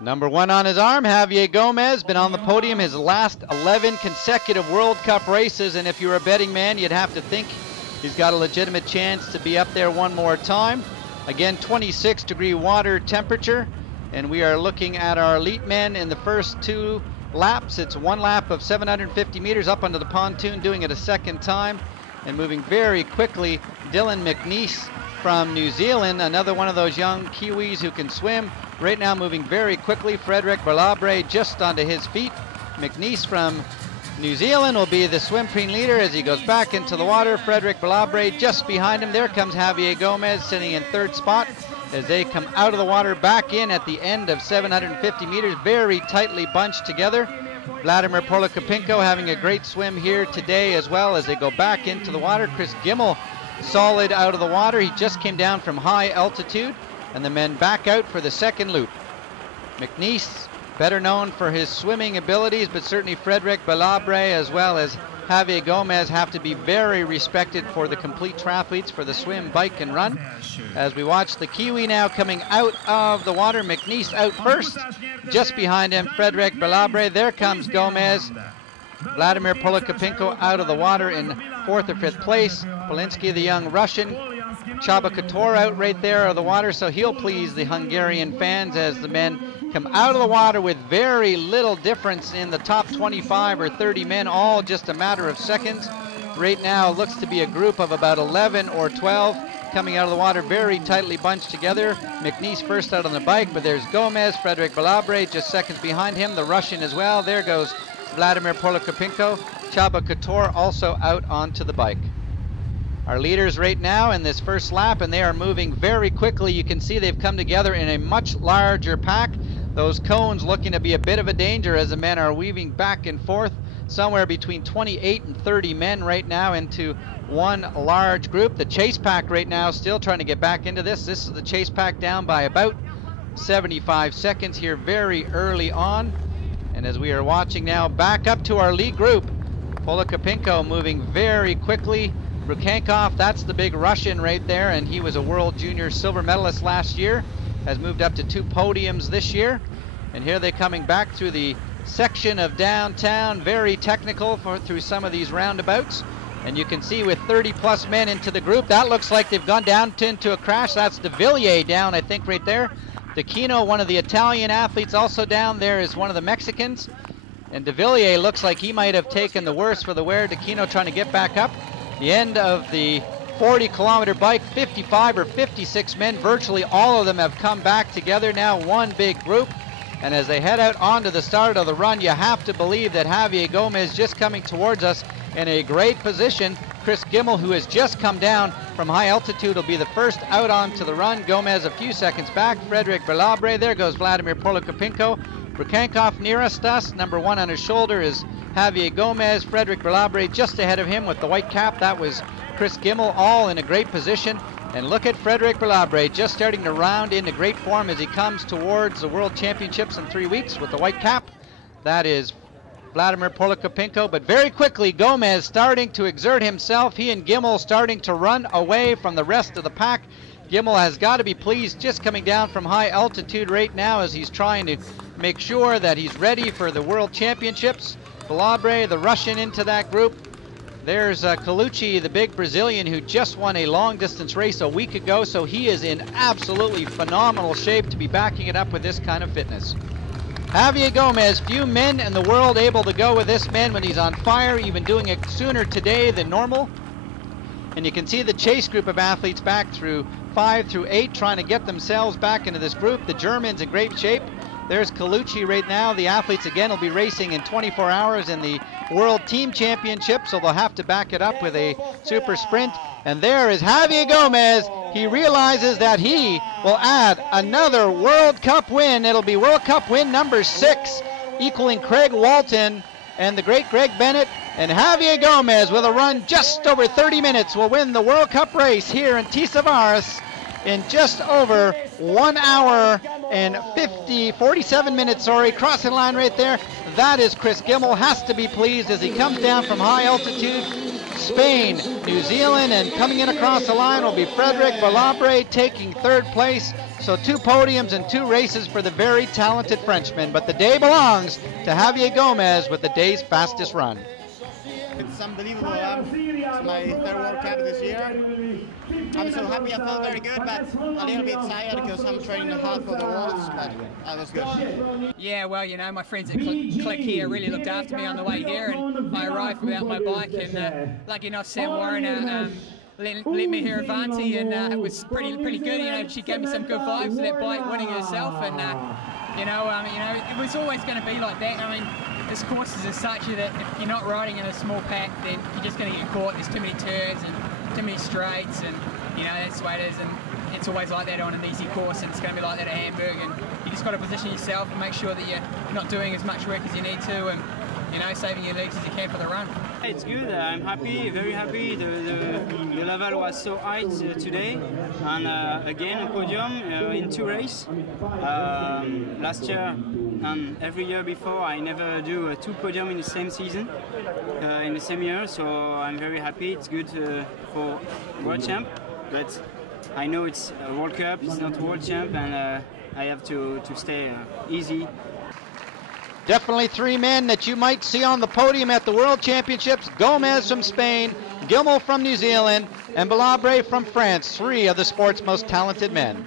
Number 1 on his arm, Javier Gomez, been on the podium his last 11 consecutive World Cup races, and if you're a betting man, you'd have to think he's got a legitimate chance to be up there one more time. Again, 26-degree water temperature, and we are looking at our elite men in the first 2 laps. It's 1 lap of 750 meters up onto the pontoon, doing it a second time, and moving very quickly. Dylan McNeice from New Zealand, another one of those young Kiwis who can swim. Right now moving very quickly. Frederic Balabre just onto his feet. McNeice from New Zealand will be the swim preen leader as he goes back into the water. Frederic Balabre just behind him. There comes Javier Gomez sitting in 3rd spot as they come out of the water back in at the end of 750 meters. Very tightly bunched together. Vladimir Polokapinko having a great swim here today as well as they go back into the water. Chris Gimmel solid out of the water. He just came down from high altitude, and the men back out for the second loop. McNeice, better known for his swimming abilities, but certainly Frederic Balabre as well as Javier Gomez have to be very respected for the complete triathletes for the swim, bike, and run. As we watch the Kiwi now coming out of the water, McNeice out first. Just behind him, Frederic Balabre. There comes Gomez. Vladimir Polokapinko out of the water in 4th or 5th place. Polinsky, the young Russian. Csaba Couture out right there out of the water, so he'll please the Hungarian fans as the men come out of the water with very little difference in the top 25 or 30 men, all just a matter of seconds. Right now it looks to be a group of about 11 or 12 coming out of the water, very tightly bunched together. McNeice first out on the bike, but there's Gomez, Frederic Balabre just seconds behind him, the Russian as well. There goes Vladimir Polokapinko. Csaba Couture also out onto the bike. Our leaders right now in this first lap, and they are moving very quickly. You can see they've come together in a much larger pack. Those cones looking to be a bit of a danger as the men are weaving back and forth. Somewhere between 28 and 30 men right now into one large group. The chase pack right now still trying to get back into this. This is the chase pack down by about 75 seconds here very early on. And as we are watching now, back up to our lead group. Polokapinko moving very quickly. Brukhankov, that's the big Russian right there, and he was a World Junior silver medalist last year, has moved up to 2 podiums this year. And here they're coming back through the section of downtown, very technical through some of these roundabouts. And you can see with 30+ men into the group, that looks like they've gone down into a crash. That's De Villiers down, I think, right there. D'Aquino, one of the Italian athletes, also down there is one of the Mexicans. And De Villiers looks like he might have taken the worst for the wear. D'Aquino trying to get back up. The end of the 40-kilometer bike, 55 or 56 men, virtually all of them have come back together now, one big group. And as they head out onto the start of the run, you have to believe that Javier Gomez just coming towards us in a great position. Chris Gimmel, who has just come down from high altitude, will be the first out onto the run. Gomez a few seconds back. Frederic Balabre, there goes Vladimir Polokapinko. Brukhankov nearest us, number 1 on his shoulder is Javier Gomez. Frederic Balabre just ahead of him with the white cap. That was Chris Gimmel, all in a great position. And look at Frederic Balabre just starting to round into great form as he comes towards the World Championships in 3 weeks with the white cap. That is Vladimir Polokapinko, but very quickly Gomez starting to exert himself. He and Gimmel starting to run away from the rest of the pack. Gimmel has got to be pleased just coming down from high altitude right now as he's trying to make sure that he's ready for the World Championships. Balabre, the Russian, into that group. There's Colucci, the big Brazilian, who just won a long-distance race a week ago, so he is in absolutely phenomenal shape to be backing it up with this kind of fitness. Javier Gomez, few men in the world able to go with this man when he's on fire, even doing it sooner today than normal. And you can see the chase group of athletes back through 5 through 8 trying to get themselves back into this group. The Germans in great shape. There's Colucci right now. The athletes again will be racing in 24 hours in the World Team Championship, so they'll have to back it up with a super sprint. And there is Javier Gomez. He realizes that he will add another World Cup win. It'll be World Cup win number 6, equaling Craig Walton and the great Greg Bennett. And Javier Gomez, with a run just over 30 minutes, will win the World Cup race here in Tiszaujvaros in just over 1 hour and 47 minutes, crossing line right there. That is Chris Gimmel, has to be pleased as he comes down from high altitude. Spain, New Zealand, and coming in across the line will be Frederic Balabre taking 3rd place. So 2 podiums and 2 races for the very talented Frenchman, but the day belongs to Javier Gomez with the day's fastest run. It's unbelievable. It's my 3rd World Cup this year. I'm so happy. I felt very good, but a little bit tired because I'm training hard for the Worlds, but that was good. Yeah, well, you know, my friends at Click here really looked after me on the way here, and I arrived without my bike, and lucky enough, Sam Warriner let me hear Avanti, and it was pretty good. You know, she gave me some good vibes with that bike winning herself, and you know, it was always going to be like that. I mean, this course is as such that if you're not riding in a small pack, then you're just going to get caught. There's too many turns and too many straights, and you know, that's the way it is. And it's always like that on an easy course, and it's going to be like that at Hamburg. And you just got to position yourself and make sure that you're not doing as much work as you need to, and you know, saving your legs as you can for the run. It's good. I'm happy, very happy. The level was so high today, and again a podium in 2 races. Last year and every year before, I never do 2 podiums in the same season, in the same year. So I'm very happy. It's good for World Champ, but I know it's a World Cup. It's not World Champ, and I have to stay easy. Definitely 3 men that you might see on the podium at the World Championships. Gomez from Spain, Gilmour from New Zealand, and Balabre from France, 3 of the sport's most talented men.